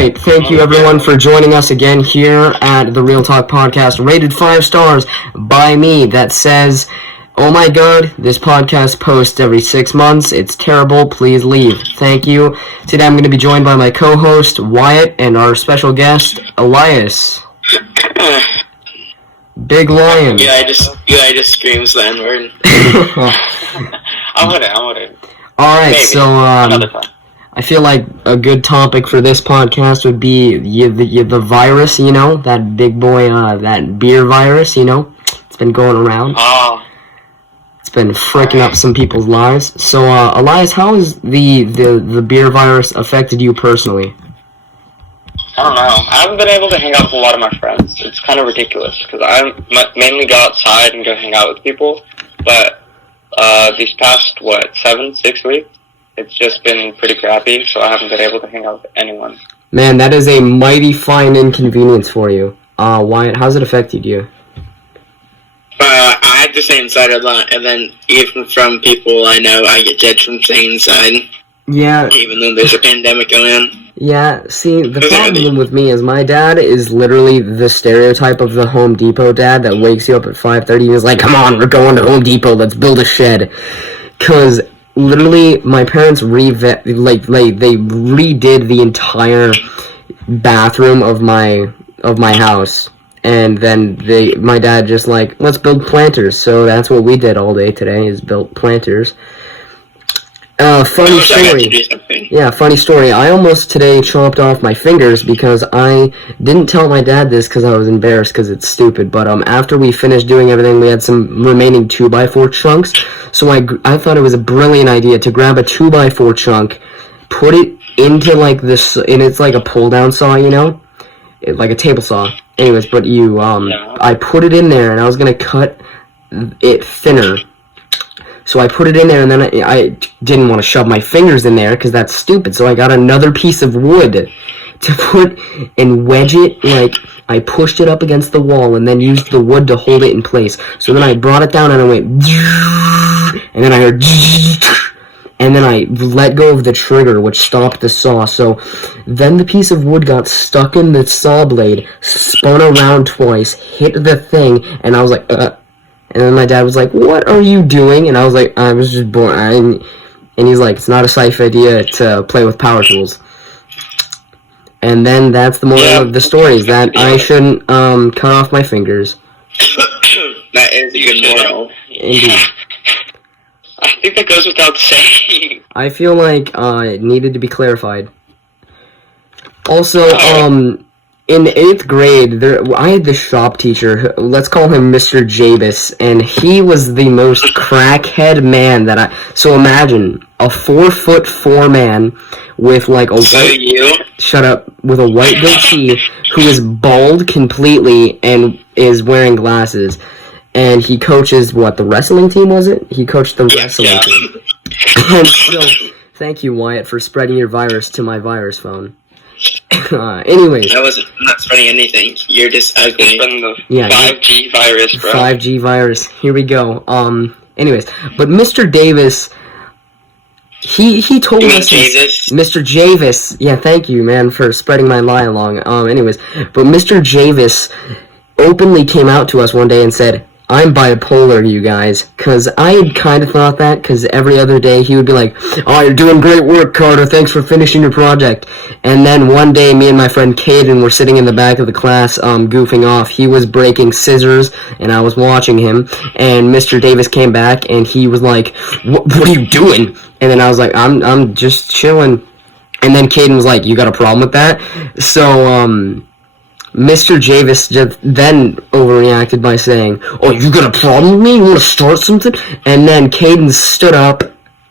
right, thank you everyone for joining us again here at the Real Talk Podcast, rated 5 stars by me, that says, oh my god, this podcast posts every 6 months, it's terrible, please leave. Thank you. Today I'm going to be joined by my co-host, Wyatt, and our special guest, Elias. Big Lion. Yeah, I just screams the N-word. I wouldn't. Alright, Maybe. so, Another time. I feel like a good topic for this podcast would be the virus, you know, that big boy, that beer virus, you know, it's been going around. Oh. It's been freaking up some people's lives. So, Elias, how has the beer virus affected you personally? I don't know. I haven't been able to hang out with a lot of my friends. It's kind of ridiculous, because I mainly go outside and go hang out with people, but these past, 6 weeks? It's just been pretty crappy, so I haven't been able to hang out with anyone. Man, that is a mighty fine inconvenience for you. Wyatt, how's it affected you? I have to stay inside a lot, and then even from people I know, I get judged from staying inside. Yeah. Even though there's a pandemic going on. Yeah, see, the problem with me is my dad is literally the stereotype of the Home Depot dad that wakes you up at 5:30 and is like, come on, we're going to Home Depot, let's build a shed. Because literally, my parents they redid the entire bathroom of my house, and then my dad just like, let's build planters. So that's what we did all day today, is built planters. Funny story. Yeah, funny story. I almost today chopped off my fingers because I didn't tell my dad this because I was embarrassed because it's stupid. But after we finished doing everything, we had some remaining 2x4 chunks. So I thought it was a brilliant idea to grab a 2x4 chunk, put it into like this, and it's like a pull down saw, you know, like a table saw. Anyways, but I put it in there, and I was gonna cut it thinner. So I put it in there, and then I didn't want to shove my fingers in there, because that's stupid, so I got another piece of wood to put and wedge it, like, I pushed it up against the wall, and then used the wood to hold it in place. So then I brought it down, and I went, and then I heard, and then I let go of the trigger, which stopped the saw. So then the piece of wood got stuck in the saw blade, spun around twice, hit the thing, and I was like, And then my dad was like, what are you doing? And I was like, I was just born. And he's like, it's not a safe idea to play with power tools. And then that's the moral of the story, is that I shouldn't cut off my fingers. That is a good moral. Indeed. I think that goes without saying. I feel like it needed to be clarified. Also, in 8th grade, I had this shop teacher, let's call him Mr. Javis, and he was the most crackhead man so imagine, a 4'4" man with like with a white goatee, who is bald completely and is wearing glasses, and he coaches, the wrestling team, was it? He coached the wrestling team. And so, thank you, Wyatt, for spreading your virus to my virus phone. Anyways. I'm not spreading anything. You're just ugly. The 5G virus, bro. 5G virus. Here we go. Anyways, but Mr. Davis, he told us Mr. Javis. Yeah, thank you, man, for spreading my lie along. Anyways, but Mr. Javis openly came out to us one day and said, I'm bipolar, you guys, because I had kind of thought that, because every other day he would be like, oh, you're doing great work, Carter, thanks for finishing your project. And then one day, me and my friend Caden were sitting in the back of the class, goofing off. He was breaking scissors, and I was watching him, and Mr. Davis came back, and he was like, what are you doing? And then I was like, I'm just chilling. And then Caden was like, you got a problem with that? So, Mr. Javis just then overreacted by saying, oh, you got a problem with me? You want to start something? And then Caden stood up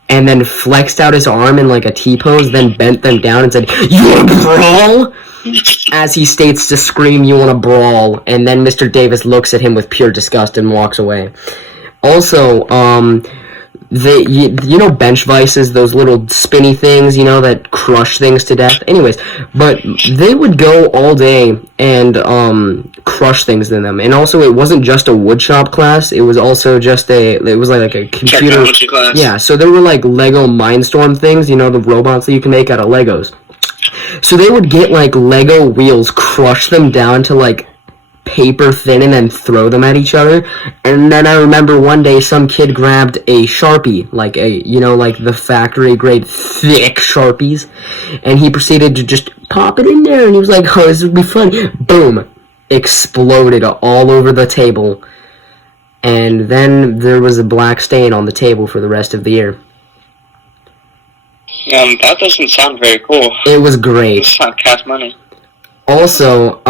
and then flexed out his arm in like a T-pose, then bent them down and said, you want to brawl? As he states to scream, you want to brawl. And then Mr. Davis looks at him with pure disgust and walks away. Also, you know bench vices, those little spinny things, you know, that crush things to death. Anyways, but they would go all day and crush things in them. And also, it wasn't just a woodshop class, it was also just it was like a computer technology class. Yeah, so there were like Lego Mindstorm things, you know, the robots that you can make out of Legos. So they would get, like, Lego wheels, crush them down to, like, paper thin, and then throw them at each other. And then I remember one day some kid grabbed a Sharpie, like like the factory grade thick Sharpies, and he proceeded to just pop it in there, and he was like, oh, this would be fun. Boom. Exploded all over the table. And then there was a black stain on the table for the rest of the year. That doesn't sound very cool. It was great. It's not cash money. Also,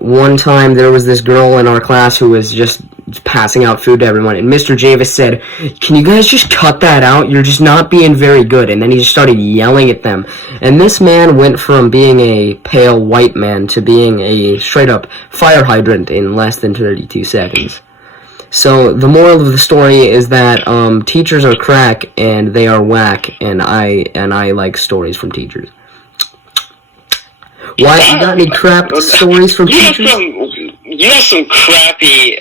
one time there was this girl in our class who was just passing out food to everyone, and Mr. Javis said, can you guys just cut that out? You're just not being very good. And then he just started yelling at them. And this man went from being a pale white man to being a straight-up fire hydrant in less than 32 seconds. So, the moral of the story is that teachers are crack, and they are whack, and I like stories from teachers. Why, you got any crap stories from teachers? You have some crappy,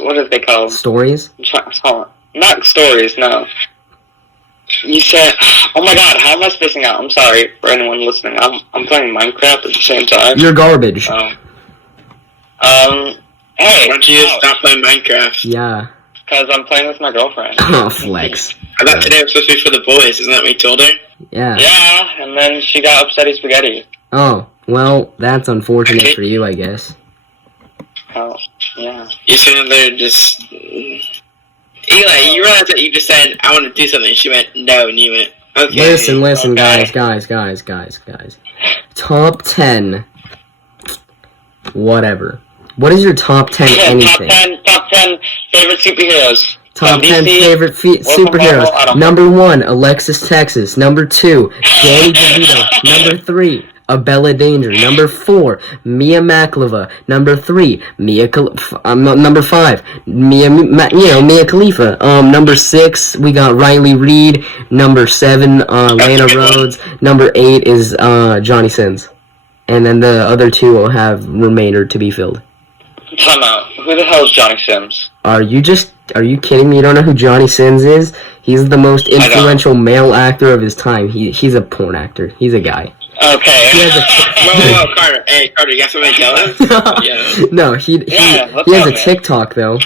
what are they called? Stories? Not stories, no. You said, oh my god, how am I spacing out? I'm sorry for anyone listening. I'm playing Minecraft at the same time. You're garbage. Hey. Why don't you just stop playing Minecraft? Yeah. Because I'm playing with my girlfriend. Oh, flex. I thought today was supposed to be for the boys. Isn't that what you told her? Yeah. Yeah, and then she got upsetty spaghetti. Oh, well, that's unfortunate for you, I guess. Oh, yeah. You're sitting there just... Eli, you realize that you just said, I want to do something. She went, no, and you went, okay. Listen, Okay. guys. Top 10. Whatever. What is your top 10 anything? Top 10 favorite superheroes. Top 10 favorite superheroes. Number 1, Alexis Texas. Number 2, Danny DeVito. Number 3, Abella Danger. Number 4, Mia Maklova. Number 3, number 5, Mia Khalifa. Number 6, we got Riley Reid. Number 7, Lana Rhodes. Number 8 is Johnny Sins. And then the other 2 will have remainder to be filled. Time out. Who the hell is Johnny Sims? Are you kidding me? You don't know who Johnny Sins is? He's the most influential male actor of his time. He's a porn actor. He's a guy. Okay. Whoa, Carter. Hey, Carter, you got something to tell us? Yeah. No, he has a TikTok, though.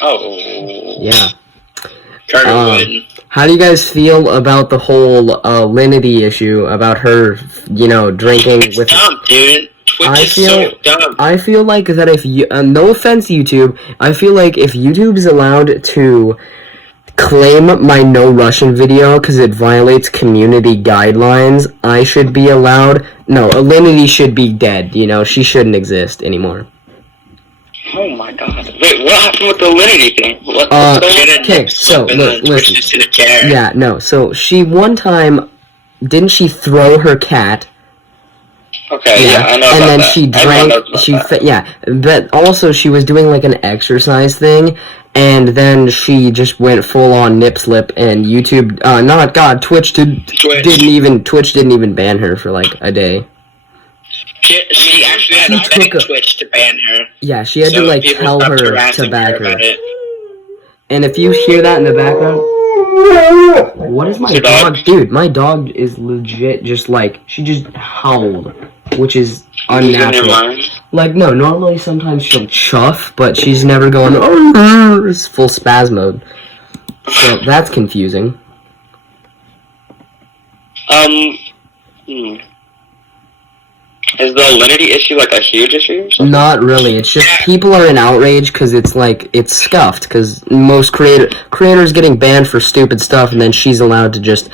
Oh. Yeah. Carter would. How do you guys feel about the whole Linity issue, about her, drinking It's with... dumb, dude. Twitch is so dumb. I feel like that if you... no offense, YouTube. I feel like if YouTube's allowed to claim my No Russian video because it violates community guidelines, I should be allowed... No, Linity should be dead, She shouldn't exist anymore. Oh my god. Wait, what happened with the Linity thing? Okay, so, listen. Yeah, no, so she one time... Didn't she throw her cat... Okay, yeah, I know and about then that. she drank. But also she was doing like an exercise thing, and then she just went full on nip slip, and YouTube, Twitch didn't even ban her for like a day. She actually had to beg Twitch to ban her. Yeah, she had to like tell her to back her. And if you hear that in the background. What is my dog? Dude, my dog is legit just like, she just howled, which is unnatural. Like, no, normally sometimes she'll chuff, but she's never going, it's full spaz mode. So that's confusing. Is the Linity issue like a huge issue or something? Not really. It's just people are in outrage because it's like, it's scuffed. Because most creators getting banned for stupid stuff, and then she's allowed to just...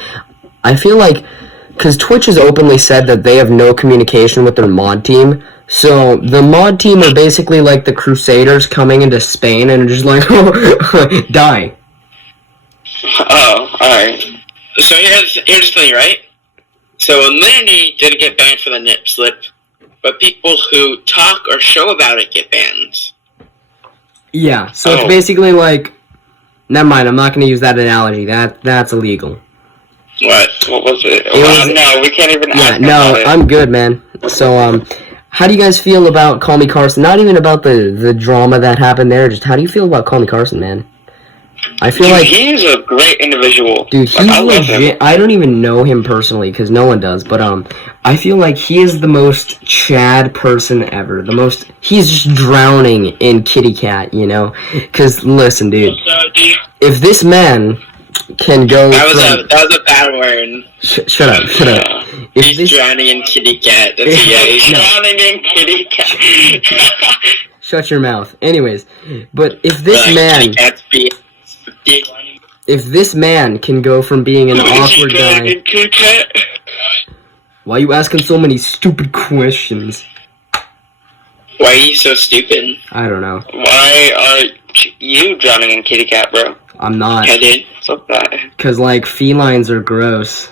I feel like... Because Twitch has openly said that they have no communication with their mod team. So the mod team are basically like the Crusaders coming into Spain and just like, die. Oh, alright. So here's the thing, right? So Linity didn't get banned for the nip slip, but people who talk or show about it get banned. Yeah, so it's basically like... Never mind, I'm not going to use that analogy. That's illegal. What? What was it? No, we can't even ask no, I'm good, man. So, how do you guys feel about Call Me Carson? Not even about the drama that happened there, just how do you feel about Call Me Carson, man? I feel Dude, like he's a great individual. dude, he's I love him. legit. I don't even know him personally because no one does. But I feel like he is the most Chad person ever. He's just drowning in kitty cat, you know. Because listen, dude, if this man can go, That was a bad word. Shut up. He's drowning in kitty cat. That's He's drowning in kitty cat. Shut your mouth. Anyways, but if this man can go from being an awkward guy, why are you asking so many stupid questions? Why are you so stupid? I don't know. Why are you drowning in kitty cat, bro? I'm not. I did. What's up with that? Because, like, felines are gross.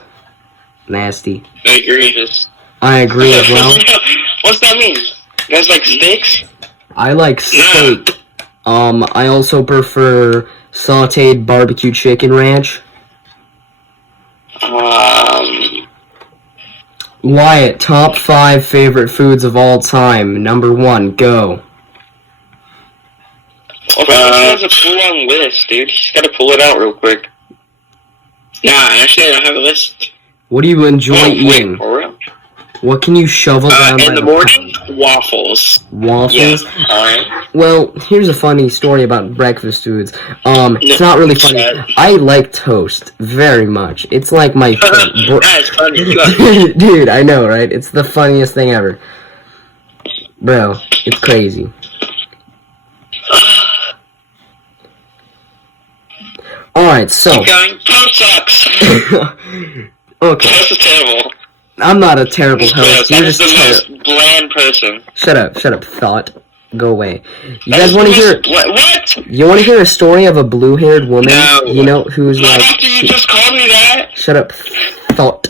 Nasty. I agree. I agree as well. What's that mean? You guys like steaks? I like steak. I also prefer sauteed barbecue chicken ranch. Wyatt, top 5 favorite foods of all time. Number 1, go. That's a full-on list, dude. You just gotta pull it out real quick. Nah, actually, I don't have a list. What do you enjoy eating? For real? What can you shovel down by in the morning, waffles. Waffles? Yeah. Alright. Well, here's a funny story about breakfast foods. It's not really funny. I like toast very much. It's like my That's funny. Dude, I know, right? It's the funniest thing ever. Bro, it's crazy. Alright, so Keep going. Toast sucks. okay. Toast is terrible. I'm not a terrible host. You're That's just the most bland person. Shut up, thought. Go away. You guys want to hear? What? You want to hear a story of a blue-haired woman? No. You know who's Not like? after you just called me that. Shut up, thought.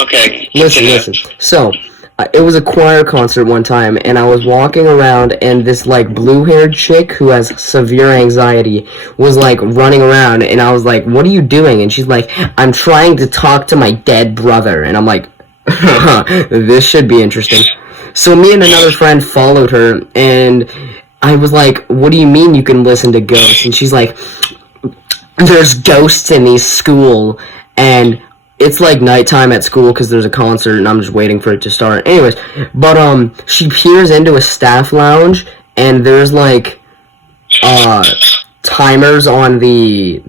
Okay. Listen. So, it was a choir concert one time, and I was walking around, and this, like, blue-haired chick who has severe anxiety was, like, running around, and I was like, what are you doing? And she's like, I'm trying to talk to my dead brother. And I'm like, this should be interesting. So me and another friend followed her, and I was like, what do you mean you can listen to ghosts? And she's like, there's ghosts in these school, and it's like nighttime at school because there's a concert and I'm just waiting for it to start. Anyways, but she peers into a staff lounge and there's like timers on the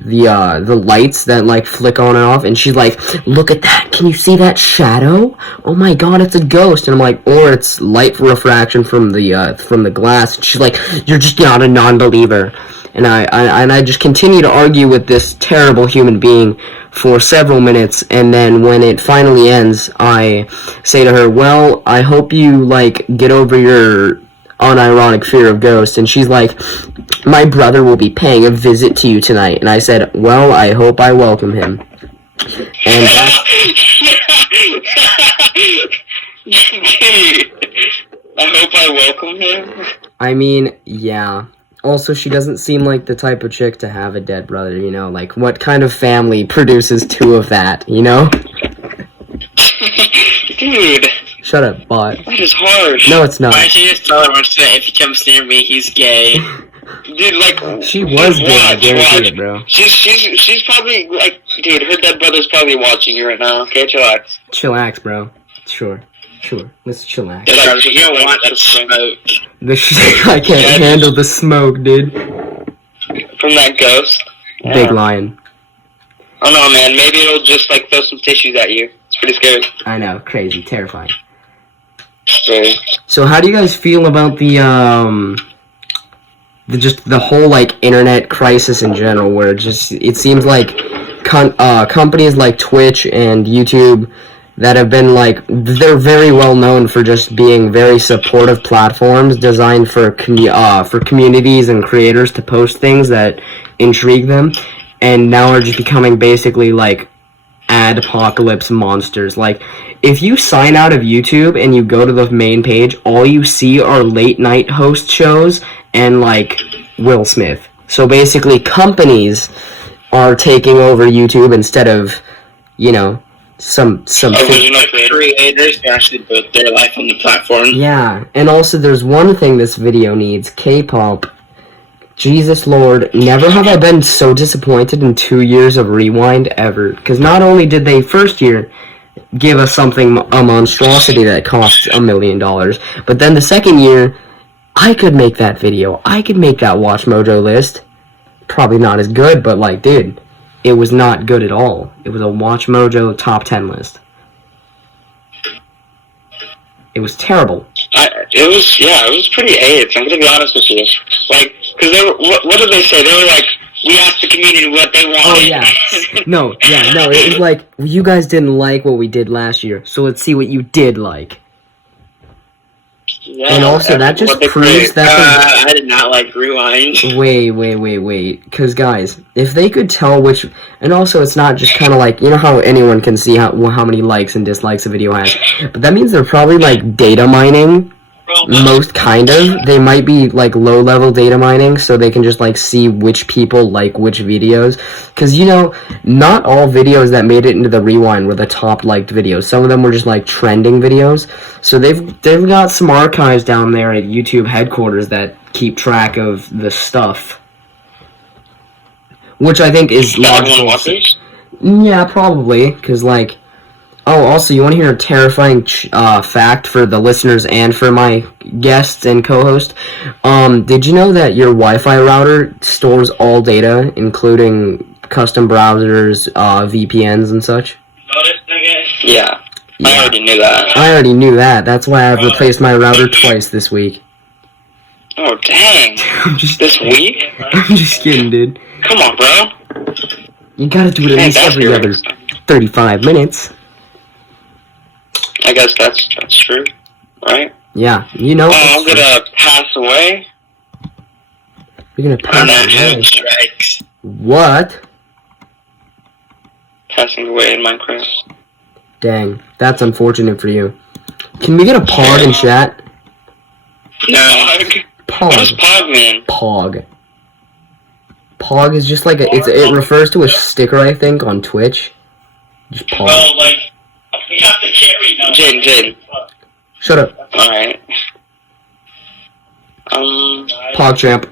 lights that like flick on and off, and she's like, look at that, can you see that shadow? Oh my god, it's a ghost. And I'm like, or it's light refraction from the glass. And she's like, you're just not a non-believer. And I just continue to argue with this terrible human being for several minutes, and then when it finally ends, I say to her, well, I hope you, like, get over your unironic fear of ghosts. And she's like, my brother will be paying a visit to you tonight. And I said, well, I hope I welcome him. And that's... I hope I welcome him. I mean, yeah. Also, she doesn't seem like the type of chick to have a dead brother, you know? Like, what kind of family produces 2 of that, you know? Dude. Shut up, bot. That is harsh. No, it's not. Why don't you just tell her that if he comes near me, he's gay? Dude, like... She was gay, I guarantee it, bro. She's probably, like... Dude, her dead brother's probably watching you right now, okay? Chillax. Chillax, bro. Sure. Let's chillax. Like, you don't want to smoke. I can't handle the smoke, dude. From that ghost? Big lion. Oh no, man. Maybe it'll just, like, throw some tissues at you. It's pretty scary. I know. Crazy. Terrifying. Scary. So how do you guys feel about the whole, like, internet crisis in general, where it seems like companies like Twitch and YouTube that have been, like, they're very well known for just being very supportive platforms designed for communities and creators to post things that intrigue them, and now are just becoming basically, like, ad-apocalypse monsters. Like, if you sign out of YouTube and you go to the main page, all you see are late-night host shows and, like, Will Smith. So basically, companies are taking over YouTube instead of, you know, some original creators who actually built their life on the platform. Yeah, and also there's one thing this video needs: K-pop. Jesus Lord, never have I been so disappointed in 2 years of Rewind ever. Because not only did they first year give us something, a monstrosity that costs $1 million, but then the second year, I could make that video. I could make that Watch Mojo list. Probably not as good, but like, dude, it was not good at all. It was a Watch Mojo top 10 list. It was terrible. It was pretty AIDS. I'm gonna be honest with you. Like, because they were, what did they say? They were like, we asked the community what they wanted. Oh yeah, no. It was like, you guys didn't like what we did last year, so let's see what you did like. Yeah, and also, that just proves that I did not like Rewind. Wait. Because, guys, if they could tell which... And also, it's not just kind of like... You know how anyone can see how many likes and dislikes a video has? But that means they're probably, like, data mining. Most kind of. They might be, like, low-level data mining, so they can just, like, see which people like which videos. Because, you know, not all videos that made it into the Rewind were the top-liked videos. Some of them were just, like, trending videos. So they've got some archives down there at YouTube headquarters that keep track of the stuff. Which I think is logical. Yeah, probably. Because, like... Oh, also, you want to hear a terrifying fact for the listeners and for my guests and co-host? Did you know that your Wi-Fi router stores all data, including custom browsers, VPNs, and such? Yeah, I already knew that. That's why I've replaced my router twice this week. Oh, dang. This week? I'm just kidding, dude. Come on, bro. You gotta do it at least every other 35 minutes. I guess that's true, right? Yeah, you know. I'm gonna pass away. You're gonna pass away? Strikes. What? Passing away in Minecraft. Dang, that's unfortunate for you. Can we get a pog in chat? No. Pog. What does pog mean? Pog. Pog is just like it refers to a sticker, I think, on Twitch. Just pog. Well, like, we have to carry now. Jin. Shut up. Alright. Pog champ.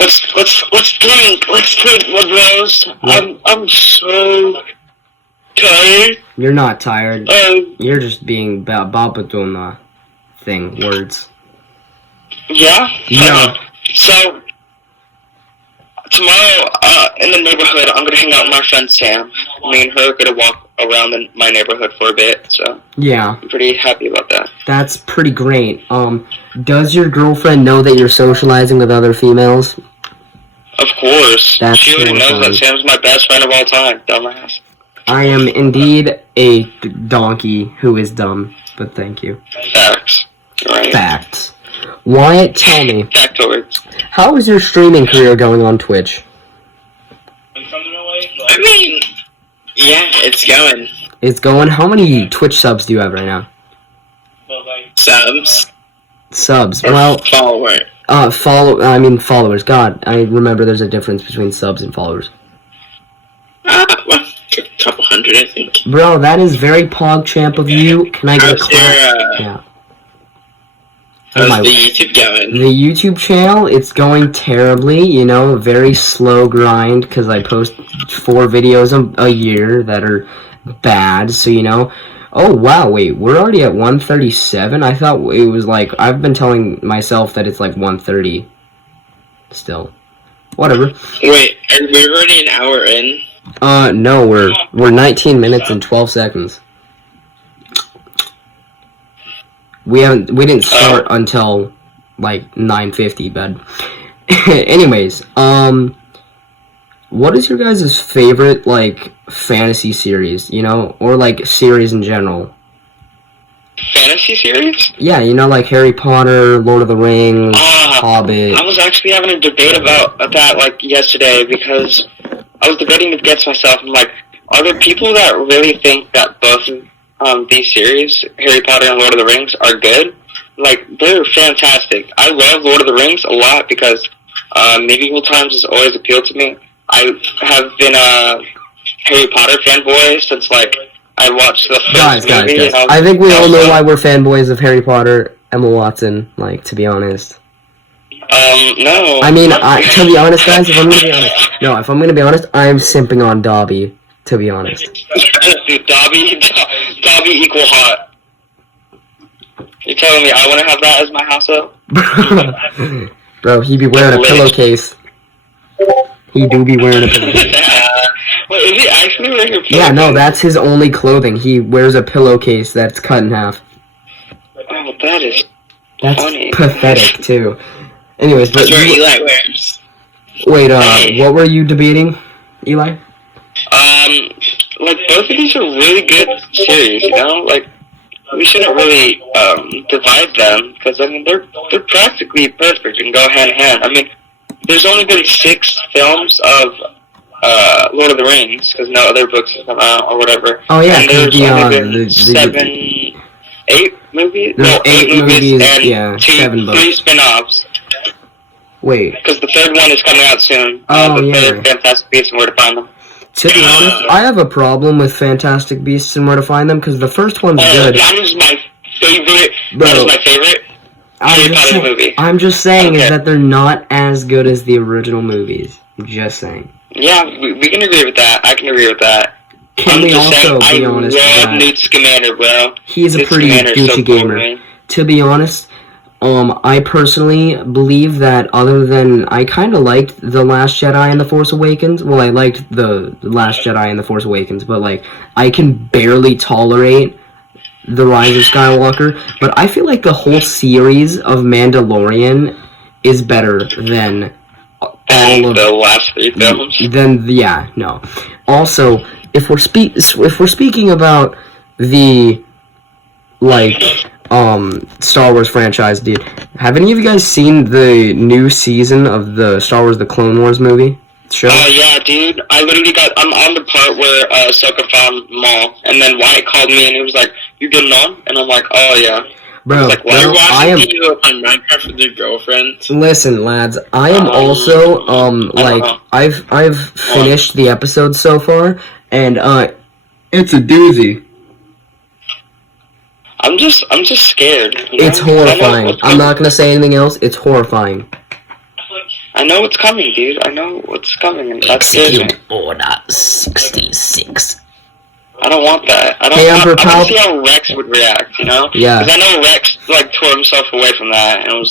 Let's drink, my bros. I'm so tired. You're not tired. You're just being babaduna thing, words. Yeah? Yeah. So, tomorrow, in the neighborhood, I'm gonna hang out with my friend Sam. Me and her are gonna walk around my neighborhood for a bit, so... Yeah. I'm pretty happy about that. That's pretty great. Does your girlfriend know that you're socializing with other females? Of course. That's she already knows horrifying. that Sam's my best friend of all time, dumbass. I am indeed a donkey who is dumb, but thank you. Facts. Right. Facts. Wyatt, tell me, Factoids. how is your streaming career going on Twitch? I mean, yeah, it's going. It's going. How many Twitch subs do you have right now? Subs. Well, followers. God, I remember there's a difference between subs and followers. Well, a couple hundred, I think. Bro, that is very pog-champ of you. Can I get a clap? Yeah. How's the YouTube going? The YouTube channel, it's going terribly, you know, very slow grind, because I post 4 videos a year that are bad, so, you know. Oh, wow, wait, we're already at 137? I thought it was like, I've been telling myself that it's like 130 still. Whatever. Wait, and we're already an hour in? No, we're 19 minutes and 12 seconds. We didn't start until, like, 9:50, bud. Anyways, what is your guys' favorite, like, fantasy series, you know? Or, like, series in general? Fantasy series? Yeah, you know, like Harry Potter, Lord of the Rings, Hobbit. I was actually having a debate about that, like, yesterday, because I was debating against myself. I'm like, are there people that really think that both of these series, Harry Potter and Lord of the Rings, are good? Like, they're fantastic. I love Lord of the Rings a lot because medieval times has always appealed to me. I have been a Harry Potter fanboy since, like, I watched the first movie. Guys. I think we all know why we're fanboys of Harry Potter, Emma Watson, like, to be honest. No. I mean, to be honest, guys, if I'm gonna be honest, I'm simping on Dobby. To be honest. Dobby equal hot. You're telling me I want to have that as my house though? Bro, he be wearing a pillowcase. He do be wearing a pillowcase. Wait, is he actually wearing a pillowcase? Yeah, no, that's his only clothing. He wears a pillowcase that's cut in half. Oh, that's funny. Pathetic too. Anyways, but That's where Eli wears. wait, what were you debating, Eli? Like both of these are really good series, you know? Like we shouldn't really divide them because I mean they're practically perfect and go hand in hand. I mean, there's only been 6 films of Lord of the Rings because no other books have come out or whatever. Oh yeah, and there's only been 8 movies. There's 8 movies and yeah, 7 books. 3 spin-offs. Wait. Because the 3rd one is coming out soon. Oh the yeah. 3rd Fantastic Beasts and Where to Find Them. To be honest, I have a problem with Fantastic Beasts and Where to Find Them because the first one's good. That is my favorite. Bro, that is my favorite Harry Potter movie. I'm just saying is that they're not as good as the original movies. Just saying. Yeah, we can agree with that. I can agree with that. Can we also be honest I love that Newt Scamander, bro. he's a pretty Gucci gamer. To be honest, I personally believe that other than I kind of liked The Last Jedi and The Force Awakens. Well, I liked The Last Jedi and The Force Awakens, but like I can barely tolerate The Rise of Skywalker. But I feel like the whole series of Mandalorian is better than all of the last 3 films. No. Also, if we're speaking about the Star Wars franchise, dude, have any of you guys seen the new season of the Star Wars The Clone Wars movie show? Yeah, dude. I'm on the part where Ahsoka found Maul, and then Wyatt called me and he was like, "You getting on?" And I'm like, "Oh yeah." Bro, like, You're watching video on Minecraft with your girlfriend. Listen, lads, I am also I've finished the episode so far, and it's a doozy. I'm just scared. You know? It's horrifying. I'm not gonna say anything else. It's horrifying. I know what's coming, dude. I know what's coming, and that's Execute Order 66. I don't want that. I want to see how Rex would react, you know? Yeah. Because I know Rex, tore himself away from that, and was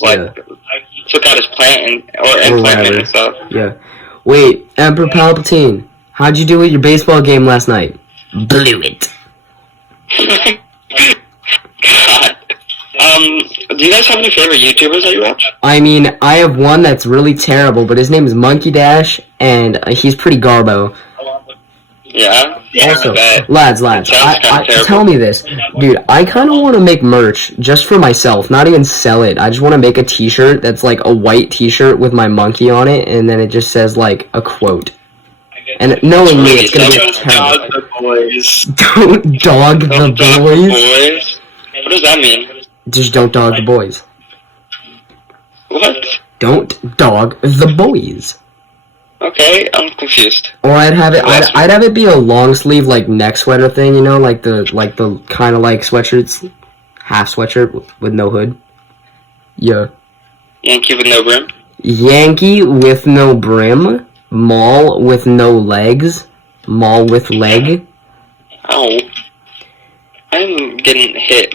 took out his plant and stuff. Yeah. Wait, Emperor Palpatine, how'd you do at your baseball game last night? Blew it. God. Do you guys have any favorite YouTubers that you watch? I mean, I have one that's really terrible, but his name is Monkey Dash, and he's pretty garbo. Yeah. Also, lads, tell me this, dude. I kind of want to make merch just for myself, not even sell it. I just want to make a T-shirt that's like a white T-shirt with my monkey on it, and then it just says like a quote. And knowing me, it's gonna be terrible. Don't dog the boys. What does that mean? Just don't dog the boys. What? Don't dog the boys. Okay, I'm confused. Or I'd have it be a long sleeve like neck sweater thing, you know, like the kind of like sweatshirts, half sweatshirt with no hood. Yeah. Yankee with no brim. Yankee with no brim. Mall with no legs. Mall with leg. Ow. I'm getting hit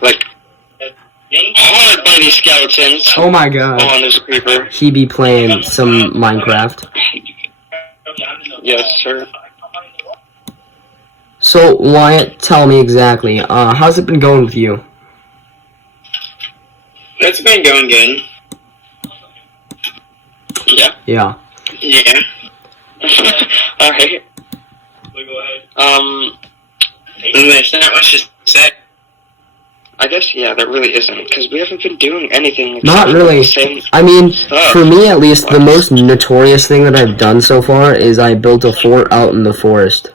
hard by these skeletons. Oh my god. Oh, and there's a creeper. He be playing some Minecraft. Yes, sir. So, Wyatt, tell me exactly, how's it been going with you? It's been going good. Yeah. Yeah. Yeah. Alright. There's not much to say. I guess, yeah, there really isn't, because we haven't been doing anything. Not really. I mean, for me at least, the most notorious thing that I've done so far is I built a fort out in the forest.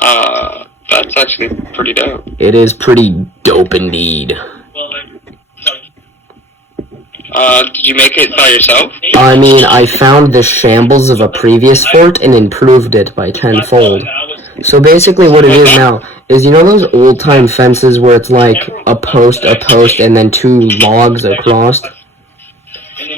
That's actually pretty dope. It is pretty dope indeed. Did you make it by yourself? I mean, I found the shambles of a previous fort and improved it by tenfold. So basically what it is now is, you know those old-time fences where it's like a post, and then 2 logs across?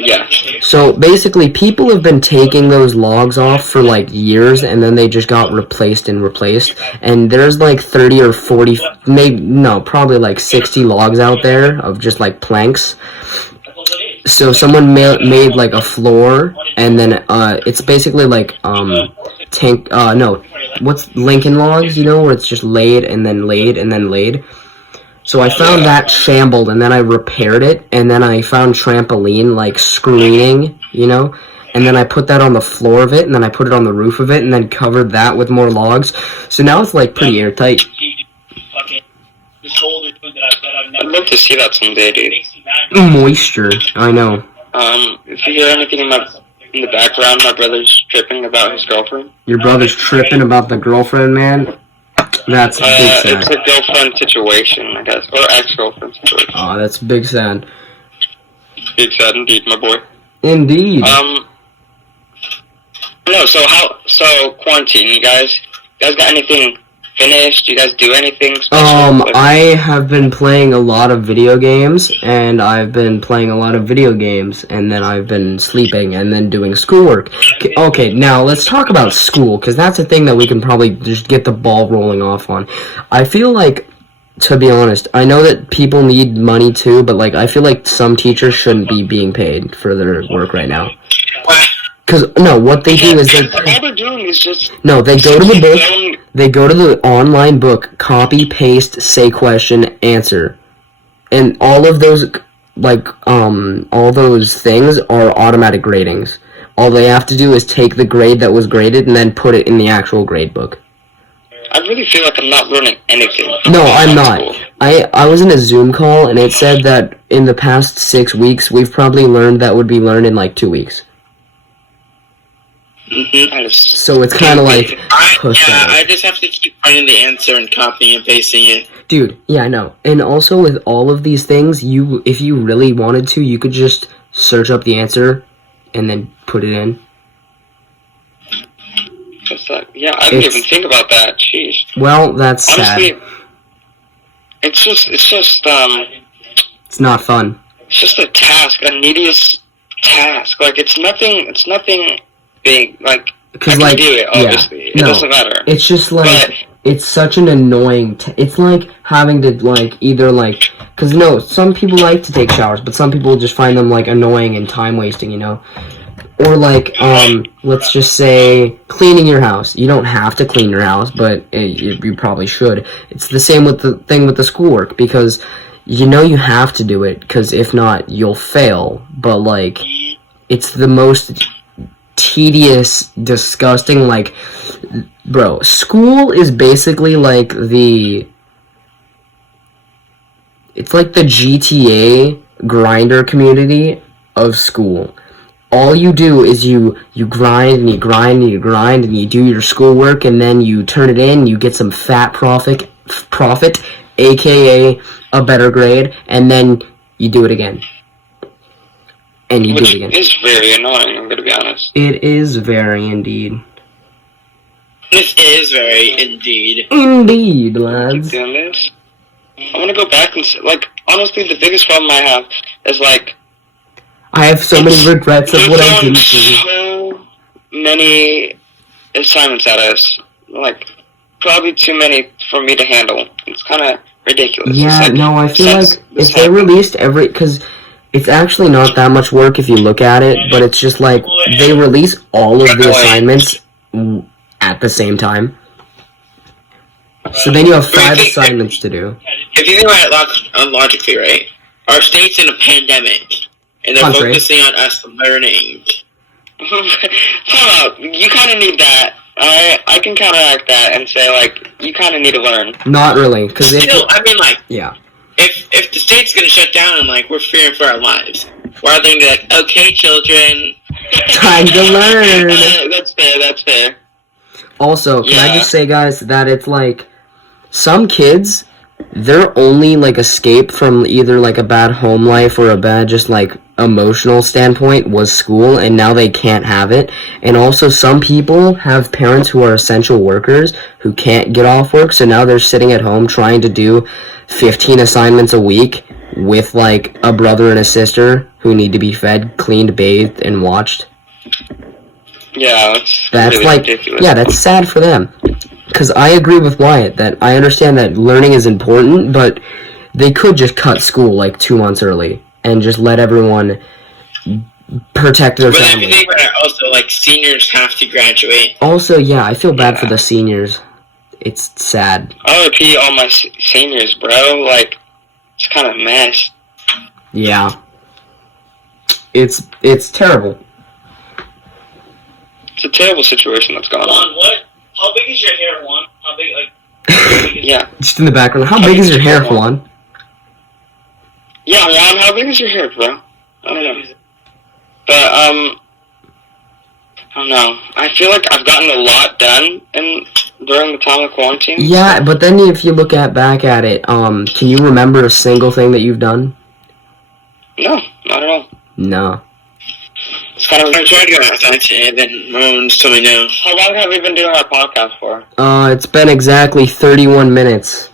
Yeah. So basically, people have been taking those logs off for like years, and then they just got replaced. And there's like 30 or 40, probably like 60 logs out there of just like planks. So someone made like a floor, and then it's basically like what's Lincoln logs, where it's just laid and then laid and then laid. So I found that shambled, and then I repaired it, and then I found trampoline, like, screening, and then I put that on the floor of it, and then I put it on the roof of it, and then covered that with more logs. So now it's, like, pretty airtight. I'd love to see that someday, dude. Moisture, I know. If you hear anything in the background, my brother's tripping about his girlfriend. Your brother's tripping about the girlfriend, man? That's big sad. It's a girlfriend situation, I guess, or ex-girlfriend situation. Oh, that's big sad. Big sad indeed, my boy. Indeed. No, so quarantine, you guys got anything finished? Do you guys do anything special? I have been playing a lot of video games, and I've been playing a lot of video games, and then I've been sleeping, and then doing schoolwork. Okay, now let's talk about school, because that's a thing that we can probably just get the ball rolling off on. I feel like, to be honest, I know that people need money too, but like I feel like some teachers shouldn't be being paid for their work right now. Because, no, what they do is all they're doing is just... No, they go to the book, they go to the online book, copy, paste, say question, answer. And all of those, all those things are automatic gradings. All they have to do is take the grade that was graded and then put it in the actual grade book. I really feel like I'm not learning anything. No, I'm not. I was in a Zoom call, and it said that in the past 6 weeks, we've probably learned that would be learned in, 2 weeks. Mm-hmm. So it's kind of like... I just have to keep finding the answer and copying and pasting it. Dude, yeah, I know. And also with all of these things, if you really wanted to, you could just search up the answer and then put it in. Yeah, I didn't even think about that. Jeez. Well, that's honestly, sad. It's just It's not fun. It's just a task, a neediest task. It's nothing big. Because, I can do it, obviously. Yeah, it doesn't matter. It's just, it's such an annoying... it's like having to, either, because, no, some people like to take showers, but some people just find them, annoying and time-wasting, Or, let's just say, cleaning your house. You don't have to clean your house, but you probably should. It's the same with the thing with the schoolwork, because you have to do it, because if not, you'll fail. But, it's the most tedious, disgusting, bro, school is basically it's like the GTA grinder community of school. All you do is you grind and you grind and you grind and you do your schoolwork, and then you turn it in, you get some fat profit, aka a better grade, and then you do it again. And you do it again. Which is very annoying, I'm gonna be honest. It is very indeed. This is very indeed. Indeed, lads. Keep doing this. I wanna go back and honestly, the biggest problem I have is I have so many regrets of what I didn't do. So many assignments at us. Probably too many for me to handle. It's kind of ridiculous. Yeah, I feel like if they released because it's actually not that much work if you look at it, but it's just they release all of the assignments at the same time. So then you have 5 assignments to do. If you think about it logically, right? Our state's in a pandemic. And they're focusing on us learning. You kind of need that. I can counteract that and say, you kind of need to learn. Not really, because yeah. If the state's gonna shut down and we're fearing for our lives, why are they gonna be okay, children, time to learn? That's fair. Also, can I just say, guys, that it's some kids, their only escape from either a bad home life or a bad just emotional standpoint was school, and now they can't have it. And also some people have parents who are essential workers who can't get off work, so now they're sitting at home trying to do 15 assignments a week with like a brother and a sister who need to be fed, cleaned, bathed, and watched. Yeah, That's really like, ridiculous. yeah, that's sad for them. Because I agree with Wyatt that I understand that learning is important, but they could just cut school like 2 months early and just let everyone protect their But family. everything where also, like, seniors have to graduate. Also, yeah, I feel bad for the seniors. It's sad. RIP all my seniors, bro. Like, it's kind of a mess. Yeah. It's terrible. It's a terrible situation that's going on. Juan, what? How big is your hair, Juan? How big, like... How big is Yeah. Just in the background, how big is your hair, Juan? Yeah, Juan, how big is your hair, bro? I don't know. But, I don't know. I feel like I've gotten a lot done during the time of quarantine. Yeah, but then if you look back at it, can you remember a single thing that you've done? No, not at all. No. It's kind of... I tried to go outside today, and then my mom just told me no. How long have we been doing our podcast for? It's been exactly 31 minutes.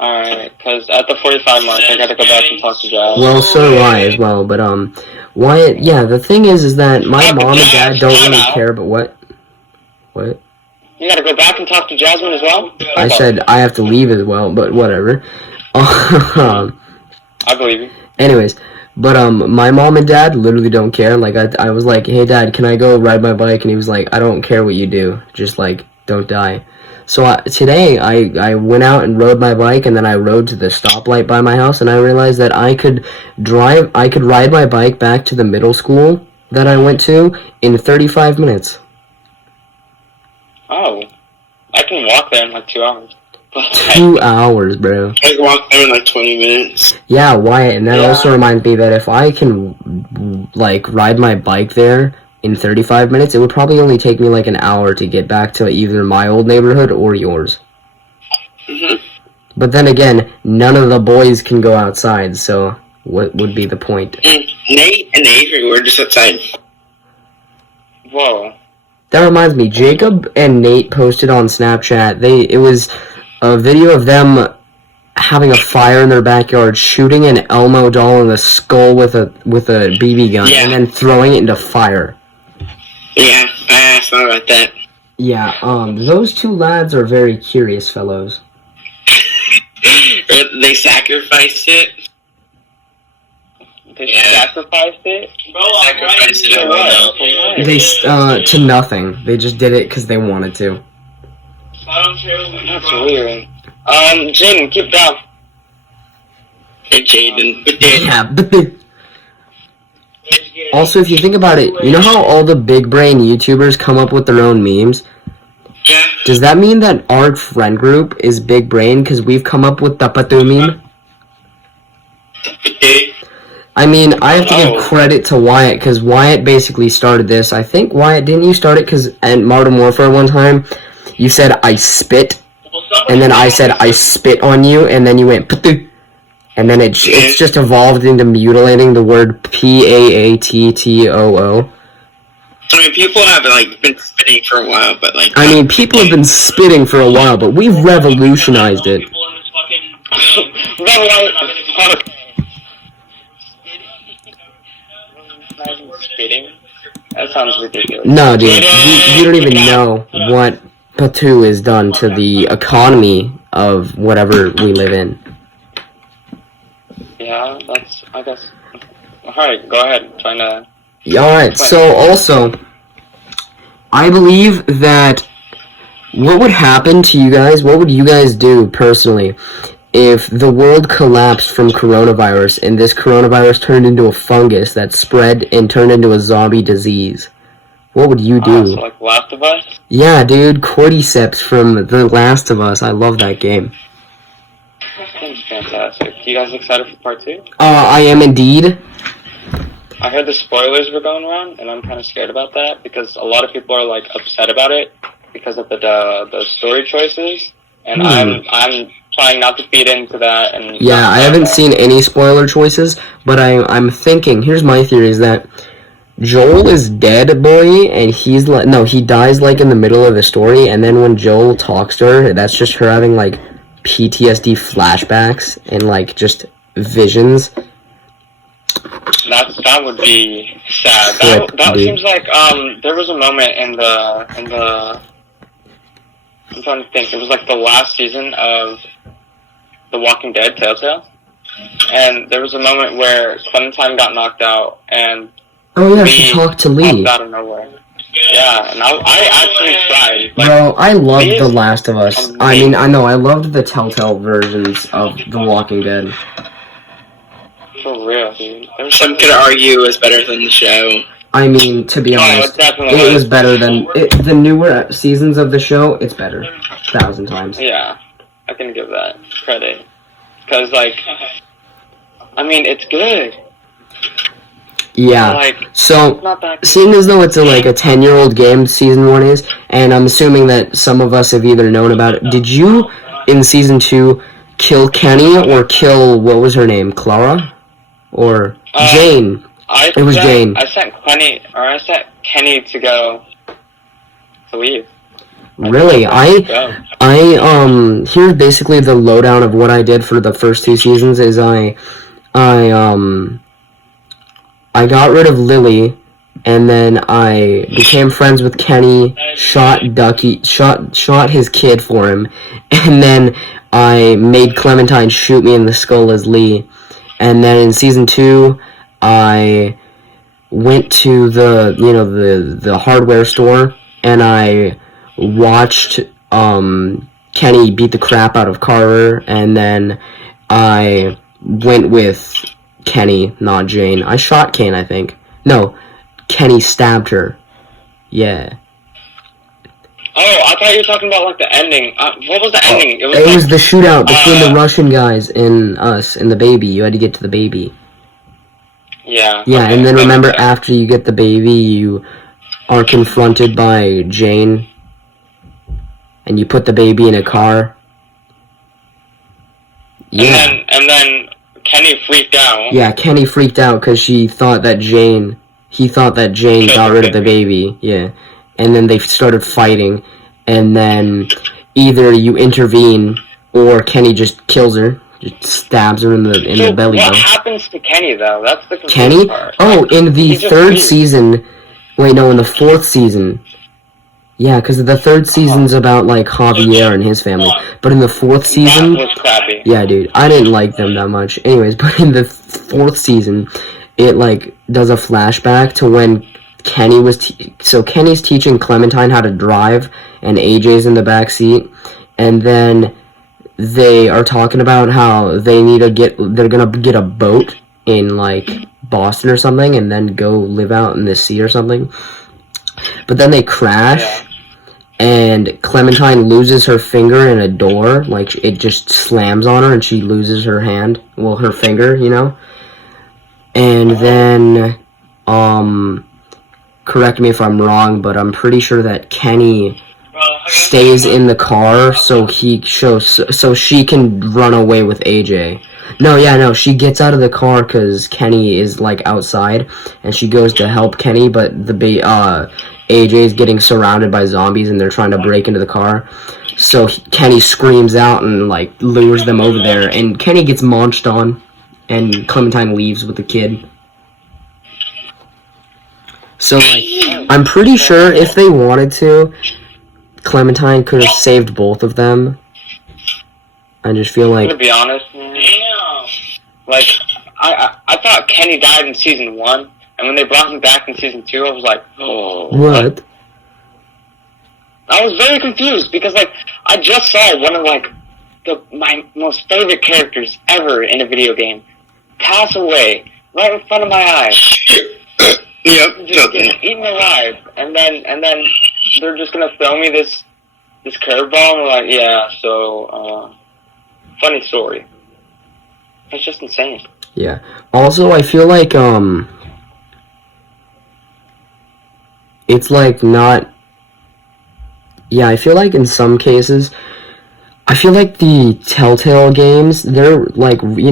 Alright, because at the 45 mark, I gotta go back and talk to Jazz. Well, so do I as well, but, Wyatt, yeah, the thing is that my mom and dad don't really care, but what? What? You gotta go back and talk to Jasmine as well? I said I have to leave as well, but whatever. I believe you. Anyways, but my mom and dad literally don't care. Like I was like, hey dad, can I go ride my bike? And he was like, I don't care what you do, just like don't die. So today I went out and rode my bike, and then I rode to the stoplight by my house, and I realized that I could ride my bike back to the middle school that I went to in 35 minutes. Oh. I can walk there in like 2 hours. 2 hours, bro. I walked there in like 20 minutes. Yeah, Wyatt, and that also reminds me that if I can, like, ride my bike there in 35 minutes, it would probably only take me like an hour to get back to either my old neighborhood or yours. Mm-hmm. But then again, none of the boys can go outside, so what would be the point? And Nate and Avery were just outside. Whoa. That reminds me, Jacob and Nate posted on Snapchat, it was a video of them having a fire in their backyard, shooting an Elmo doll in the skull with a BB gun, and then throwing it into fire. Yeah, I asked them about that. Yeah, those two lads are very curious fellows. They sacrificed it. They sacrificed it? Bro, I'm right. Sacrificed it. They, to nothing. They just did it because they wanted to. I don't care what you That's bro. weird. Jaden, keep down. And Jaden. But they, Yeah, but they... Also, if you think about it, you know how all the big brain YouTubers come up with their own memes? yeah. Does that mean that our friend group is big brain because we've come up with the Patu meme? I mean, I have to give credit to Wyatt because Wyatt basically started this. I think, Wyatt, didn't you start it because at Modern Warfare one time, you said, I spit, and then I said, I spit on you, and then you went, Patu. And then it's just evolved into mutilating the word P-A-A-T-T-O-O. I mean, people have like been spitting for a while, but like. I mean, people have been spitting for a while, but we've revolutionized it. People in this fucking Spitting? That sounds ridiculous. No, dude, you don't even know what Patu has done to the economy of whatever we live in. Yeah, that's, I guess. Alright, go ahead. I'm trying to... Alright, so also, I believe that what would happen to you guys, what would you guys do personally if the world collapsed from coronavirus and this coronavirus turned into a fungus that spread and turned into a zombie disease? What would you do? So like Last of Us? Yeah, dude, Cordyceps from The Last of Us. I love that game. That's fantastic. You guys excited for part 2? I am indeed. I heard the spoilers were going around, and I'm kind of scared about that because a lot of people are like upset about it because of the story choices, and I'm trying not to feed into that. And yeah, I haven't seen any spoiler choices, but I'm thinking. Here's my theory: is that Joel is dead, boy, and he's like he dies like in the middle of the story, and then when Joel talks to her, that's just her having like PTSD flashbacks and like just visions. That would be sad. That seems like there was a moment in the I'm trying to think. It was like the last season of The Walking Dead Telltale, and there was a moment where Clementine got knocked out, and she talked to Lee popped out of nowhere. Yeah, and I actually cried. Like, bro, I loved The Last of Us. Amazing. I mean, I know, I loved the Telltale versions of The Walking Dead. For real, dude. Some could argue it was better than the show. I mean, to be honest, it was better than the newer seasons of the show. It's better, 1,000 times. Yeah, I can give that credit. Because, like, I mean, it's good. Yeah, like, so, seeing as though it's a 10-year-old game, Season 1 is, and I'm assuming that some of us have either known about it, did you, in Season 2, kill Kenny, or kill, what was her name, Clara? Or Jane? It was Jane. I sent Kenny to go to leave. Really? Here's basically the lowdown of what I did for the first 2 seasons, is I got rid of Lily, and then I became friends with Kenny, shot his kid for him, and then I made Clementine shoot me in the skull as Lee, and then in Season 2, I went to the hardware store, and I watched Kenny beat the crap out of Carter, and then I went with Kenny, not Jane. I shot Kane, I think. No, Kenny stabbed her. Yeah. Oh, I thought you were talking about, the ending. What was the ending? It was the shootout between the Russian guys and us and the baby. You had to get to the baby. Yeah. Yeah, and then remember, after you get the baby, you are confronted by Jane, and you put the baby in a car. Yeah. And then Kenny freaked out. Yeah, Kenny freaked out because he thought that Jane got rid of the baby. Yeah. And then they started fighting, and then either you intervene or Kenny just kills her, just stabs her in the belly. What happens to Kenny though? That's the Kenny? part. Oh, in the third season. Wait, no, in the 4th season. Yeah, because the 3rd season's about Javier and his family, but in the 4th season, that was crappy. Yeah, dude, I didn't like them that much. Anyways, but in the 4th season, it does a flashback to when Kenny was so Kenny's teaching Clementine how to drive, and AJ's in the back seat, and then they are talking about how they're gonna get a boat in Boston or something, and then go live out in the sea or something. But then they crash, and Clementine loses her finger in a door, it just slams on her, and she loses her hand, her finger, and then correct me if I'm wrong, but I'm pretty sure that Kenny stays in the car so she can run away with AJ. No, she gets out of the car because Kenny is outside, and she goes to help Kenny, but AJ is getting surrounded by zombies, and they're trying to break into the car. So Kenny screams out and lures them over there, and Kenny gets launched on, and Clementine leaves with the kid. So, I'm pretty sure if they wanted to, Clementine could have saved both of them. I just feel To be honest, I thought Kenny died in Season 1, and when they brought him back in Season 2, I was like, oh. What? I was very confused, because, I just saw one of, my most favorite characters ever in a video game pass away right in front of my eyes. Yep. Just getting eaten alive, and then they're just gonna throw me this curveball, and we're yeah, so funny story. It's just insane. Yeah. Also, I feel it's not. Yeah, I feel in some cases, I feel the Telltale games, they're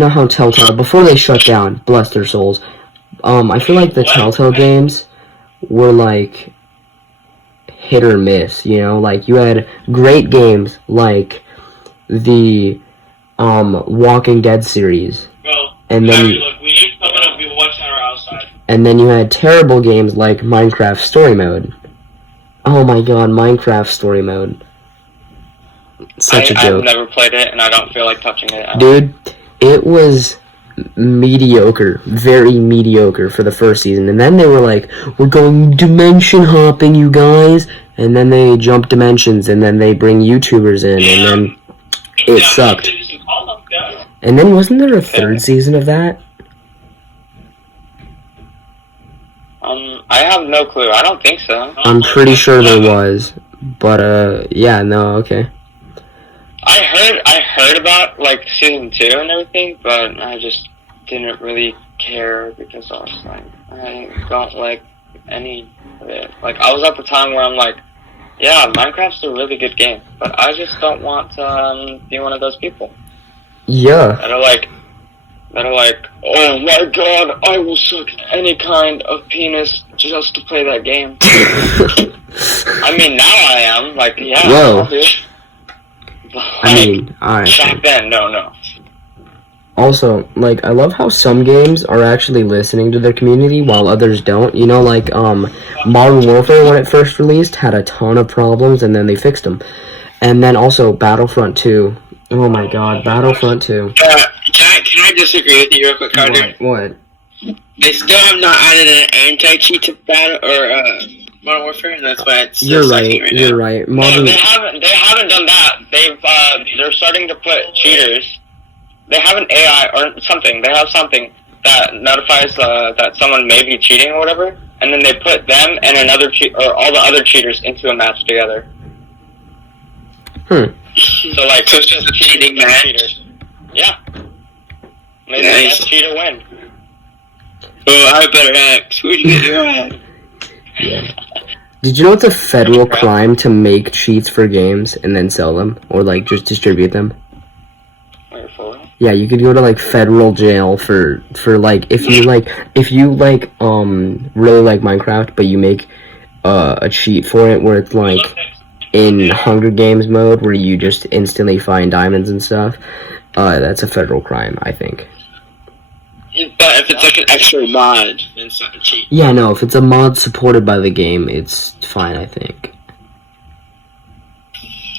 how Telltale, before they shut down, bless their souls, I feel the Telltale games were hit or miss, you had great games the Walking Dead series, And then, Look, we need someone to be watching our outside. and then you had terrible games like Minecraft Story Mode. Oh my god, Minecraft Story Mode. Such a joke. I've never played it, and I don't feel like touching it. Dude, it was mediocre, very mediocre for the first season. And then they were like, we're going dimension hopping, you guys. And then they jump dimensions, and then they bring YouTubers in, and then it sucked. And then wasn't there a third season of that? I have no clue. I don't think so. I'm pretty sure there was. But, yeah, no, okay. I heard about, like, season 2 and everything, but I just didn't really care because I was like, I don't like any of it. Like, I was at the time where I'm like, yeah, Minecraft's a really good game, but I just don't want to be one of those people. Yeah. That are like, oh my god, I will suck any kind of penis just to play that game. I mean, now I am, like, yeah. Whoa. I'll do it. I mean, alright. Back then, no. Also, like, I love how some games are actually listening to their community while others don't. You know, like, Modern Warfare, when it first released, had a ton of problems, and then they fixed them. And then also Battlefront 2. Oh my god, Battlefront 2. Can I disagree with you real quick, Carter? What? They still have not added an anti-cheat to Battle or Modern Warfare, and that's why it's still sucking right now. You're right. No, they haven't done that. They're starting to put cheaters. They have an AI or something. They have something that notifies that someone may be cheating or whatever, and then they put them and or all the other cheaters into a match together. So like, so it's just a cheating match. Cheaters. Yeah. Maybe Nice. the best cheater win. Oh, I better act. Where'd you get your act? Yeah. Did you know it's a federal crime to make cheats for games and then sell them? Or, like, just distribute them? Wait, for what? Yeah, you could go to, like, federal jail for like, if you really like Minecraft, but you make, a cheat for it where it's, like, in Hunger Games mode, where you just instantly find diamonds and stuff, that's a federal crime, I think. But if it's like an extra mod, then it's not a cheat. Yeah, no, if it's a mod supported by the game, it's fine, I think.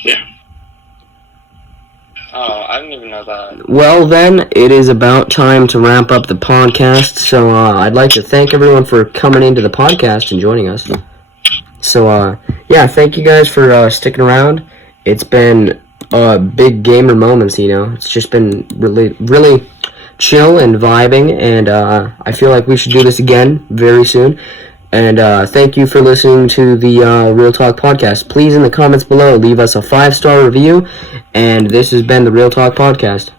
Yeah. Oh, I didn't even know that. Well, then, it is about time to wrap up the podcast, so I'd like to thank everyone for coming into the podcast and joining us. So, yeah, thank you guys for sticking around. It's been big gamer moments, you know. It's just been really chill and vibing, and I feel like we should do this again very soon. And thank you for listening to the Real Talk Podcast. Please, in the comments below, leave us a 5-star review. And this has been the Real Talk Podcast.